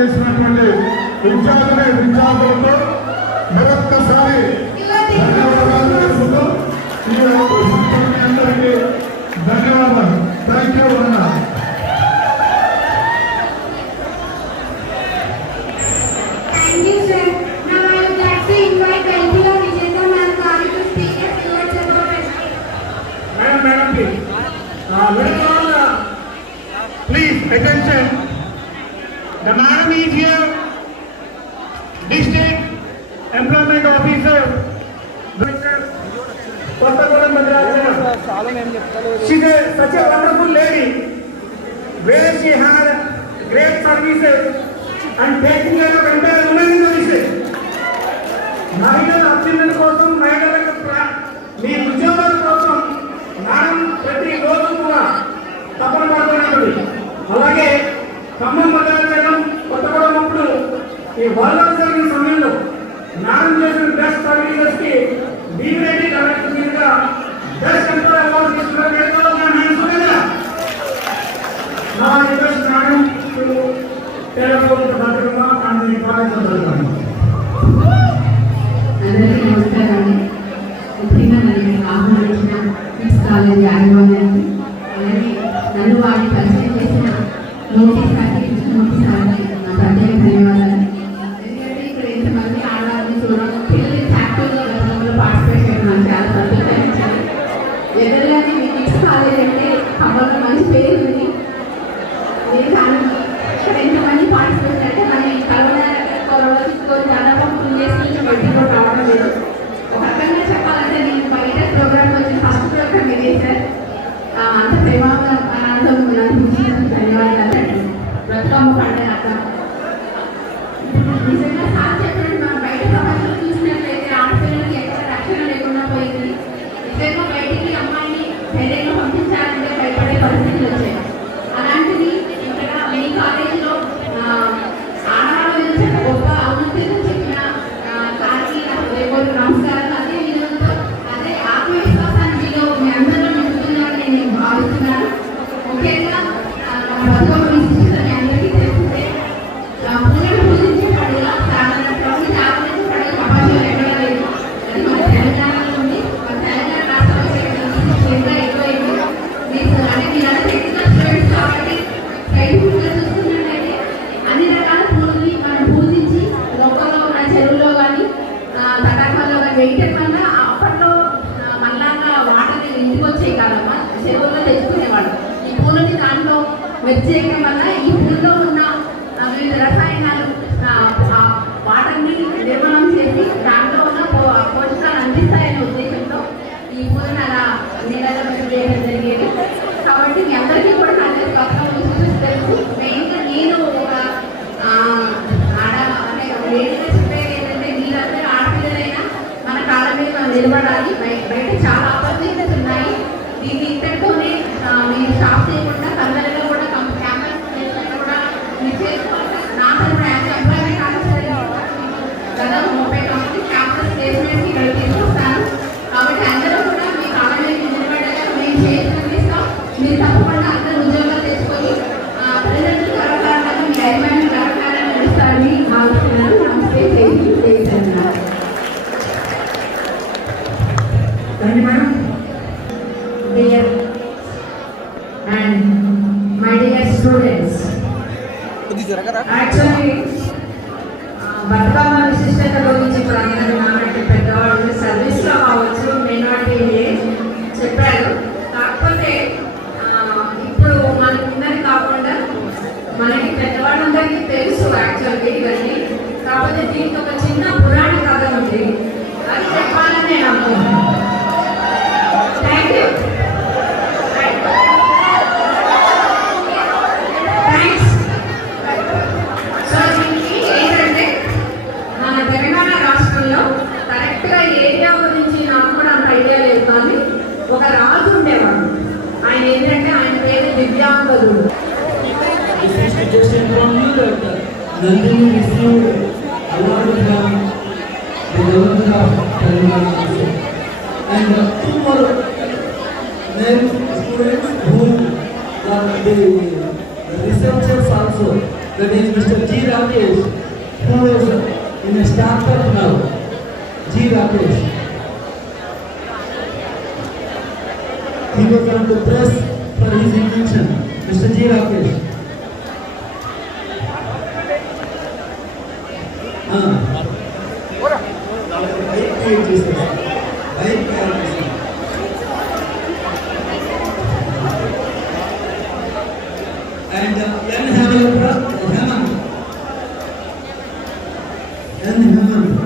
చేసినటువంటి విద్యార్థులతో మరొక్కసారి ధన్యవాదాలు తెలుపుతూ అందరికీ ధన్యవాదాలు. థ్యాంక్ యూ అన్న. Please attention. The madam is here. District Employment Officer. She is such a wonderful lady. Where she had great services and taking care of entire women in the district. మహిళల అభ్యున్నతి కోసం మహిళలకు మీ ఉద్యోగాల కోసం madam ప్రతి రోజు కూడా తపన పడుతున్నది. అలాగే ఖమ్మం భద్రాచలం కొత్తగూడెం అప్పుడు ఈ వరదలు జరిగిన సమయంలో మేడం చేసిన బెస్ట్ సర్వీసెస్ కి బీవీరెడ్డి కలెక్టర్ మీదుగా బెస్ట్ ఎంప్లాయ్ అవార్డు తీసుకున్నారు. నా request madam Bathukamma and college అందరికీ నమస్కారం అండి. ముఖ్యంగా నన్ను ఆహ్వానించిన కిడ్స్ కాలేజీ యాజమాన్యానికి, అలాగే నన్ను వారిని పరిచయం చేసిన నోటీస్ సార్కి, కృష్ణమూర్తి సార్కి నా ప్రత్యేక ధన్యవాదాలు. ఎందుకంటే ఇక్కడ ఇంతమంది ఆడవాళ్ళని చూడడం, పిల్లలు యాక్టివ్గా గతంలో పార్టిసిపేట్ చేయడం నాకు చాలా సంతోషించింది. ఎదురుగానే మీ కిడ్స్ కాలేజ్ అంటే ఖమ్మంలో మంచి పేరు ఉంది. నేను కానీ ఇక్కడ ఎంతమంది పార్టిసిపేట్ అంటే మన కరోనా దాదాపు 2 years నుంచి బయటలో రావడం లేదు. ఒక రకంగా చెప్పాలంటే నేను బయట ప్రోగ్రామ్ వచ్చిన ఫస్ట్ ప్రోగ్రామ్ ఇదే సార్. అంత ప్రేమగా ధన్యవాదాలు. బతుకమ్మ పండుగ నిజంగా సార్ చెప్పినట్టు మనం బయట ప్రపంచంలో చూసినట్లయితే ఆడపిల్లలకి ఎక్కడ రక్షణ లేకుండా పోయింది. నిజంగా బయటికి అమ్మాయిని ధైర్యంగా పంపించాలంటే భయపడే పరిస్థితులు వచ్చాయి. అలాంటిది ఇక్కడ మీ కాలేజీలో ఆడవాళ్ళ గురించి గొప్ప ఔన్నత్యం చెప్పిన సార్కి నమస్కారాలు. అదే విధంగా అదే ఆత్మవిశ్వాసాన్ని మీలో మీ అందరూ నింపుతున్నారని నేను భావిస్తున్నాను. ముఖ్యంగా బతుకమ్మ విశిష్టత మీ అందరికీ తెలిసిందే. పూలను పూజించే పండుగ, ప్రకృతి ఆకలించే పండుగ ప్రపంచంలో ఎక్కడా లేదు. అది మన తెలంగాణలో ఉంది. మన తెలంగాణ రాష్ట్రంలో క్షేత్రం ఎక్కువైంది. అంటే మీరంతా టెక్నికల్ స్టూడెంట్స్ కాబట్టి సైంటిఫిక్గా చూస్తున్నట్లయితే అన్ని రకాల పూలని మనం పూజించి లోకల్లో ఉన్న చెరువుల్లో కానీ తటాకాల్లో కానీ వేయటం వల్ల అప్పట్లో మళ్ళాగా వాటర్ ఇంటికి వచ్చేవి కాదమ్మా, చెరువుల్లో తెచ్చుకునేవాడు. ఈ పూలని దాంట్లో వెచ్చేయడం వల్ల ఈ పూల్లో ఉన్న వివిధ రసాయనాలు వాటర్ని నిర్మాణం చేసి దాంట్లో ఉన్న పోషకాలు అందిస్తాయనే ఉద్దేశంతో ఈ పూలను అలా నీళ్ళలో వేయడం జరిగేది. కాబట్టి మీ అందరికీ కూడా నాకు తెలుసు. మెయిన్గా నేను ఒక లేడీగా చెప్పేది ఏంటంటే మీరందరూ ఆడపిల్లలైనా మన కాళ్ళ మీద మనం నిలబడాలి. బయట చాలా ఆపర్చునిటీస్ ఉన్నాయి. దీన్ని ఇంతటితోనే మీరు స్టాప్ చేయకుండా కన్నడలో కూడా క్యాంపస్ ప్లేస్మెంట్ కూడా మీరు చేసుకోవాలి. నా తరఫున ఎంప్లాయ్మెంట్ ఆఫీసర్ దాదాపు 30 కంపెనీ క్యాంపస్ ప్లేస్మెంట్కి ఇక్కడ తీసుకొస్తాను. కాబట్టి అందరూ కూడా మీ కాళ్ళ మీద నిలబడేలా మేము చేస్తాం. మీరు తప్పకుండా అందరూ ఉద్యోగాలు తెచ్చుకొని ప్రజలకు గర్వకారణంగా మీ యజమాని గర్వకారణంగా నడుస్తారని భావిస్తున్నాను. నమస్తే. Dear and my dear students, actually Bathukamma విశిష్టత గురించి ఇప్పుడు అందరూ నాకంటే పెద్దవాళ్ళు సర్వీస్లో కావచ్చు, మైనారిటీ చెప్పారు. కాకపోతే ఇప్పుడు మనకున్నది కాకుండా మనకి పెద్దవాళ్ళందరికీ తెలుసు యాక్చువల్గా ఇవన్నీ. కాకపోతే దీనికి ఒక చిన్న పురాణ కథ ఉంది, అది చెప్పాలని నేను అనుకుంటున్నాను. Thank you. థ్యాంక్స్. సో దీనికి ఏంటంటే మన తెలంగాణ రాష్ట్రంలో కరెక్ట్గా ఏరియా గురించి నాకు కూడా అంత ఐడియా లేదు, కానీ ఒక రాజు ఉండేవాడు. ఆయన ఏంటంటే ఆయన పేరు దివ్యాంగుడు. Just inform you that Nandini received award from the government of Telangana also. And 2 more male students who are the researchers also. That is Mr. G. Ravi in a startup now. G. Rakesh. He was on the press for his invention. Mr. G. Rakesh. And N. Hammam. N. Hammam.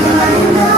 Mama,